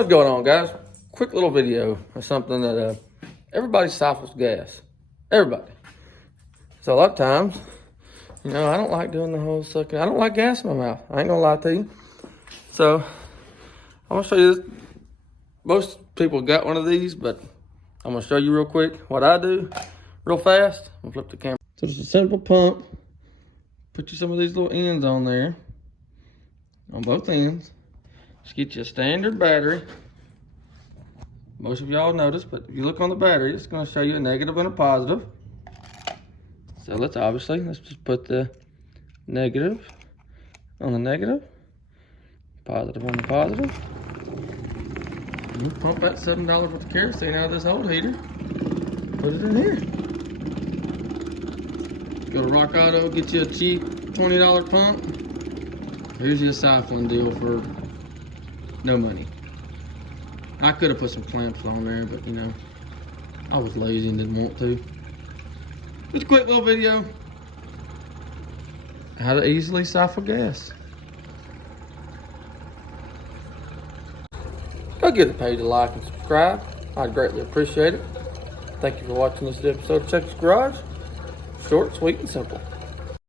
What's going on, guys? Quick little video of something that everybody siphons gas. Everybody. So a lot of times, you know, I don't like doing the whole sucking. I don't like gas in my mouth. I ain't gonna lie to you. So I'm gonna show you this. Most people got one of these, but I'm gonna show you real quick what I do, real fast. I'm gonna flip the camera. So it's a simple pump. Put you some of these little ends on there, on both ends. Just get you a standard battery. Most of y'all notice, but if you look on the battery, it's going to show you a negative and a positive. So let's just put the negative on the negative, positive on the positive. And you pump that $7 worth of kerosene out of this old heater, put it in here. Go to Rock Auto, get you a cheap $20 pump. Here's your siphon deal for no money. I could have put some clamps on there, but you know, I was lazy and didn't want to. Just a quick little video. How to easily siphon gas. Go give the page a like and subscribe. I'd greatly appreciate it. Thank you for watching this episode of Texas Garage. Short, sweet, and simple.